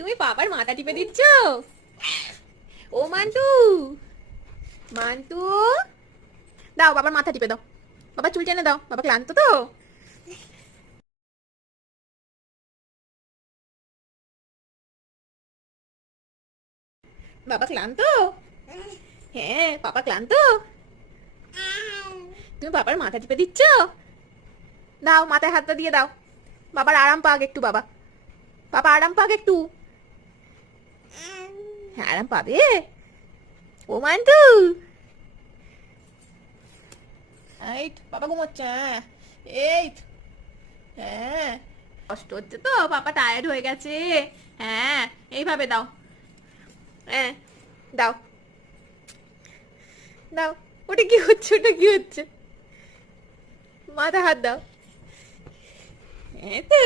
তুমি বাবার মাথা টিপে দিচ্ছ? ও মান্টু, মান্টু, দাও বাবার মাথা টিপে দাও। বাবা চুল টেনে দাও, বাবা ক্লান্ত তো। বাবা ক্লান্ত? হ্যাঁ বাবা ক্লান্ত। তুমি বাবার মাথা টিপে দিচ্ছ? দাও মাথায় হাতটা দিয়ে দাও। বাবার আরাম পাক একটু, বাবা বাবা আরাম পাক একটু। হ্যাঁ আরাম পাবে। ও মান্টু, এই তো, বাবা ঘুমোচ্ছে। হ্যাঁ এই তো। হ্যাঁ কষ্ট হচ্ছে তো, পাপা টায়ার্ড হয়ে গেছে। হ্যাঁ এইভাবে দাও। হ্যাঁ দাও দাও। ওটা কি হচ্ছে, ওটা কি হচ্ছে? মাথা হাত দাও। এই তো,